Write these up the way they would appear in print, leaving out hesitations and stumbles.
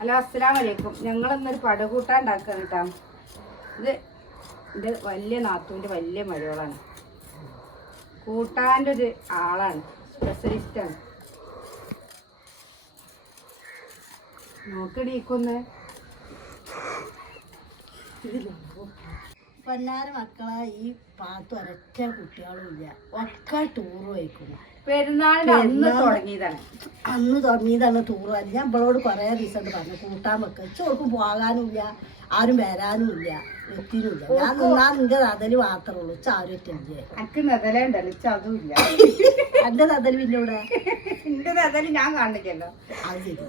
Hello അസ്സലാമു അലൈക്കും. ഞങ്ങളിന്നൊരു പടകൂട്ടാൻ ഉണ്ടാക്കുകയാണ് കേട്ടോ. ഇത് എൻ്റെ വലിയ നാത്തൂൻ്റെ വലിയ മഴകളാണ്. കൂട്ടാൻ്റെ ഒരു ആളാണ്, സ്പെഷ്യലിസ്റ്റാണ്. നോക്കടീക്കൊന്ന് പല്ലാറ് മക്കളെ ഈ പാത്ത് ഒരൊറ്റ കുട്ടികളും ഇല്ല, ഒക്കെ ടൂറ് പോയിക്കുന്നു. പെരുന്നാളിന് അന്ന് തുടങ്ങിയതാണ് ടൂറ്. ഞാൻ ഇവളോട് കുറേ ദിവസം പറഞ്ഞു കൂട്ടാൻ വെക്ക ചോർക്കും പോകാനും ഇല്ല, ആരും വരാനും ഇല്ല, എത്തിനുമില്ല. ഞാൻ നിന്നാ നിന്റെ നദല് മാത്രമേ ഉള്ളൂ, ആരും എത്തില്ലേ. എനിക്ക് നദല ഉണ്ടല്ലോ, അതും ഇല്ല. എന്റെ നദല് പിന്നെ ഇവിടെ എന്റെ നദല് ഞാൻ കാണിക്കല്ലോ. അത് ശരി.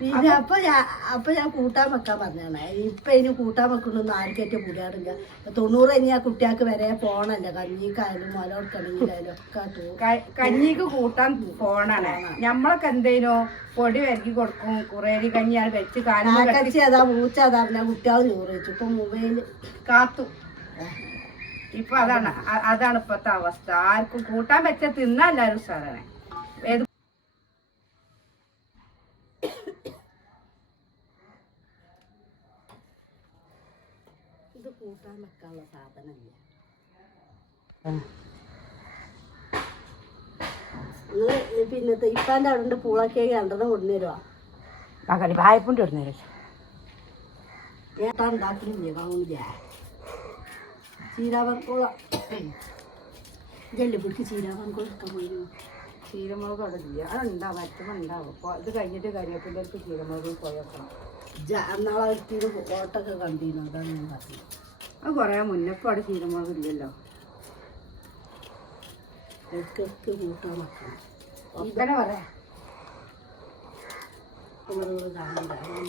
പിന്നെ അപ്പൊ ഞാൻ കൂട്ടാൻ വെക്കാൻ പറഞ്ഞാണ്. ഇപ്പൊ ഇനി കൂട്ടാൻ വെക്കണമെന്ന് ആർക്കേറ്റവും പുടിയാടില്ല. 90 ഇനി ആ കുട്ടികൾക്ക് വരെ പോണല്ലോ, കഞ്ഞിക്കായാലും മുല കൊടുക്കണമെങ്കിലായാലും ഒക്കെ കഞ്ഞിക്ക് കൂട്ടാൻ പോണാണ്. ഞമ്മളൊക്കെ എന്തേനോ പൊടി വരക്കി കൊടുക്കും, കുറേരി കഞ്ഞിയാണ് വെച്ച് കാലി അതാ മൂച്ച അതാ കുട്ടികൾ ചോറ് വെച്ചു. ഇപ്പൊ മൊബൈല് കാത്തു. ഇപ്പൊ അതാണ് ഇപ്പത്തെ അവസ്ഥ. ആർക്കും കൂട്ടാൻ വെച്ച തിന്നാ എല്ലാരും സാറാണ്. ഏത് ഇത് കൂട്ടാൻ വെക്കാനുള്ള സാധനമില്ല. പിന്നത്തെ ഇപ്പാൻ്റെ അവിടെ പൂളൊക്കെ 2 കൊണ്ടുവരുവാ. വായ്പുണ്ട് ഇടുന്നേരം ഏട്ടാ ഉണ്ടാക്കുന്നില്ലേ, വാങ്ങില്ല. ചീരാവർക്കുള്ള ജല്ല് പിടിക്ക് ചീരാവർക്കുള്ള എടുക്കാൻ പോയിരുന്നു. ചീരമുളക് അവിടെ ഇല്ല, അതുണ്ടാവും, മറ്റുണ്ടാവും. ഇത് കഴിഞ്ഞിട്ട് കരിവേപ്പിൻ്റെ അടുത്ത് ചീരമുളക് പോയേക്കണം. നാളെ എടുത്തിട്ട് ഓട്ടൊക്കെ കണ്ടിരുന്നു, അതാണ് ഞാൻ പറഞ്ഞത്. അത് കുറേ മുന്നപ്പം അവിടെ ചീരമുളക് ഇല്ലല്ലോ. ഇടയ്ക്കൊക്കെ കൂട്ടാൻ വെക്കണം. ഇങ്ങനെ പറയാം.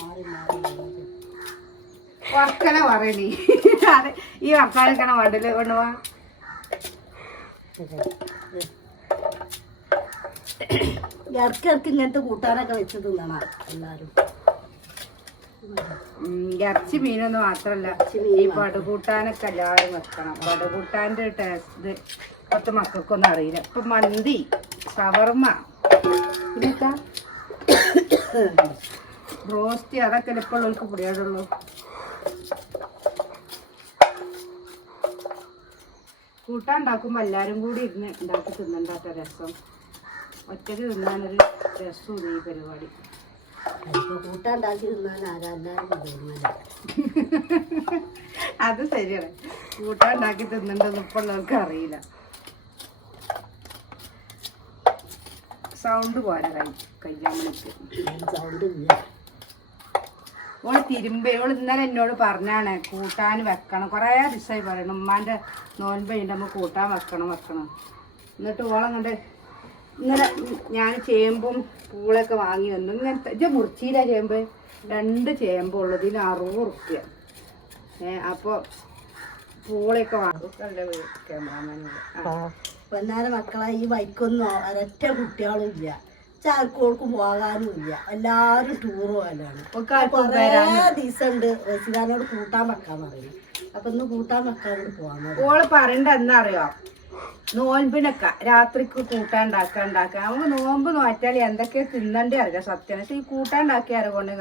മാറി മാറി വർക്കനെ പറയണി. അതെ, ഈ വർക്കാനൊക്കെ വണ്ടില് കൊണ്ടുപോവാ. ഇടയ്ക്കിടയ്ക്ക് ഇങ്ങനത്തെ കൂട്ടാനൊക്കെ വെച്ച് തിന്നണം എല്ലാരും. ഇറച്ചി മീനൊന്നും മാത്രല്ല, ഈ പടുകൂട്ടാനൊക്കെ എല്ലാവരും വെക്കണം. പടുകൂട്ടാൻ്റെ ടേസ്റ്റ് പത്ത് മക്കൾക്കൊന്നും അറിയില്ല. ഇപ്പൊ മന്തി, ഷവർമ്മ, പിന്നെത്താ റോസ്റ്റ്, അതൊക്കെ ഇപ്പോൾ ഉള്ളവർക്ക് പിടിയാടുള്ളൂ. കൂട്ടാൻ ഉണ്ടാക്കുമ്പോൾ എല്ലാവരും കൂടി ഇരുന്ന് ഉണ്ടാക്കി തിന്നണ്ടാത്ത രസം. ഒറ്റയ്ക്ക് തിന്നാനൊരു രസവും ഈ പരിപാടി. കൂട്ടാൻ ഉണ്ടാക്കി തിന്നാൻ ആരാല്ലാരും. അത് ശരിയാണ്. കൂട്ടാൻ ഉണ്ടാക്കി തിന്നണ്ടെന്ന് ഇപ്പോൾ ഉള്ളവർക്ക് അറിയില്ല. സൗണ്ട് പോലെ കയ്യാമണിക്ക് സൗണ്ട് ഇല്ല. ഓള് ഓള് ഇന്നലെ എന്നോട് പറഞ്ഞാണ് കൂട്ടാൻ വെക്കണം. കുറേ ദിവസമായി പറയണം, ഉമ്മാൻ്റെ നോൻപ് നമ്മൾ കൂട്ടാൻ വെക്കണം. എന്നിട്ട് ഓളങ്ങണ്ട് ഇന്നലെ ഞാൻ ചേമ്പും പൂളൊക്കെ വാങ്ങി വന്നു. ഇങ്ങനത്തെ ഇത് മുറിച്ചിയില ചേമ്പ്, 2 ചേമ്പുള്ളത്, ഇതിന് 60 റുപ്യ. അപ്പോൾ പൂളയൊക്കെ വാങ്ങും. പൊന്നാരെ മക്കളെ ഈ വൈക്കൊന്നും ഒരൊറ്റ കുട്ടികളും ഇല്ല, ചാർക്കോൾക്കും പോകാനും ഇല്ല, എല്ലാരും ടൂർ പോകാനാണ്. കുറേ ദിവസം ഉണ്ട് റസിദാനോട് കൂട്ടാൻ വെക്കാൻ പറയുന്നു. അപ്പൊ ഇന്ന് കൂട്ടാൻ വെക്കാൻ വേണ്ടി പോകാൻ. ഓള് പറയണ്ട എന്നാ അറിയോ, നോൻപിനൊക്കെ രാത്രിക്ക് കൂട്ടാൻ ഉണ്ടാക്കാൻ നമുക്ക് നോമ്പ് നോറ്റാൽ എന്തൊക്കെ തിന്നണ്ടേ അറിയാം സത്യം. പക്ഷെ ഈ കൂട്ടാൻ ഉണ്ടാക്കി ആരെക്കൊണ്ട്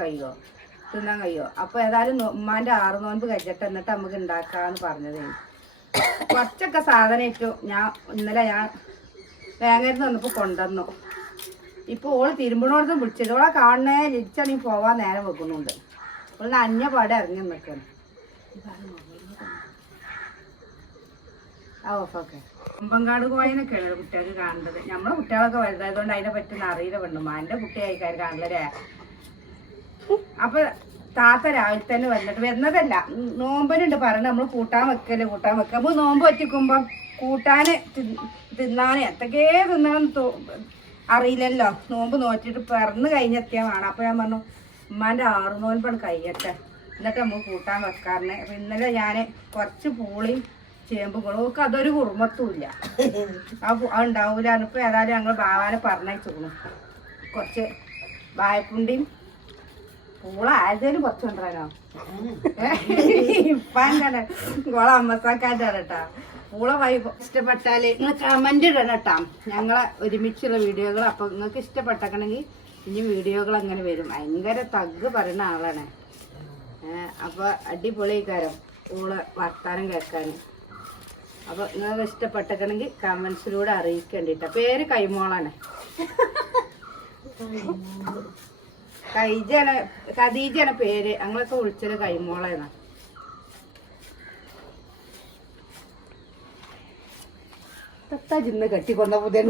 തിന്നാൻ കഴിയോ. അപ്പൊ ഏതായാലും ഉമ്മാന്റെ 6 നോൻപ് കഴിച്ചിട്ട് എന്നിട്ട് നമുക്ക് ഉണ്ടാക്കാന്ന് പറഞ്ഞതേ. കുറച്ചൊക്കെ സാധനം ഏറ്റു ഇന്നലെ ഞാൻ വേങ്ങരുന്ന് വന്നപ്പോ കൊണ്ടുവന്നു. ഇപ്പൊ ഓള് തിരുമ്പണോടത്തും വിളിച്ചത്. ഓളെ കാണണേ ലിച്ചാണെങ്കിൽ പോവാൻ നേരം വെക്കുന്നുണ്ട്. ഓള് അന്യ പാടെ ഇറങ്ങി നിൽക്കണം. ഓക്കെ, കൊമ്പങ്കാട് കോയിനൊക്കെയാണ് കുട്ടികൾക്ക് കാണേണ്ടത്. നമ്മളെ കുട്ടികളൊക്കെ വലുതായതുകൊണ്ട് അതിനെ പറ്റുന്ന അറിയില്ല. വേണ്ടുമ്പോ എൻ്റെ കുട്ടിയായിക്കാർ കാണലേ. അപ്പൊ താത്ത രാവിലെ തന്നെ വരുന്നതല്ല, നോമ്പനുണ്ട് പറയണ നമ്മൾ കൂട്ടാൻ വെക്കല്. അപ്പൊ നോമ്പ് പറ്റിക്കുമ്പോ കൂട്ടാന് തിന്നാന് എത്രക്കേ തിന്നണമെന്ന് അറിയില്ലല്ലോ. നോമ്പ് നോറ്റിട്ട് പിറന്ന് കഴിഞ്ഞെത്തിയാൽ വേണം. അപ്പൊ ഞാൻ പറഞ്ഞു ഉമ്മാന്റെ 6 നോൻപാണ് കഴിയട്ടെ, എന്നിട്ട് നമുക്ക് കൂട്ടാൻ വെക്കാറിനെ. അപ്പൊ ഇന്നലെ ഞാൻ കുറച്ച് പൂളിയും ചേമ്പും ഒക്കെ അതൊരു കുറുമത്തുമില്ല, അതുണ്ടാവൂല. ഇപ്പൊ ഏതായാലും ഞങ്ങൾ ബാവാനെ പറഞ്ഞയച്ചു. കുറച്ച് വായ്പുണ്ടിയും പൂള ആയതേലും കുറച്ച് കൊണ്ടുവരാനോ. ഇപ്പൊ അങ്ങനെ കോള അമ്മസാക്കാൻ്റെ കേട്ടാ. പൂള ഇഷ്ടപ്പെട്ടാല് നിങ്ങൾ കമന്റ് ഇടണം കേട്ടാ. ഞങ്ങളെ ഒരുമിച്ചുള്ള വീഡിയോകൾ. അപ്പൊ നിങ്ങൾക്ക് ഇഷ്ടപ്പെട്ടെങ്കിൽ ഇനി വീഡിയോകൾ അങ്ങനെ വരും. ഭയങ്കര തഗ് പറയുന്ന ആളാണ്. അപ്പൊ അടിപൊളിക്കാരം ഓള് വർത്താനം കേൾക്കാൻ. അപ്പൊ നിങ്ങൾക്ക് ഇഷ്ടപ്പെട്ടെങ്കിൽ കമന്റ്സിലൂടെ അറിയിക്കേണ്ടിട്ട. പേര് കൈമോളാണ്. ഖദീജയാണ് പേര്. ഞങ്ങളൊക്കെ വിളിച്ചത് കൈമോളാണ്. ജിന്ന് കെട്ടിക്കൊണ്ട പുതിയ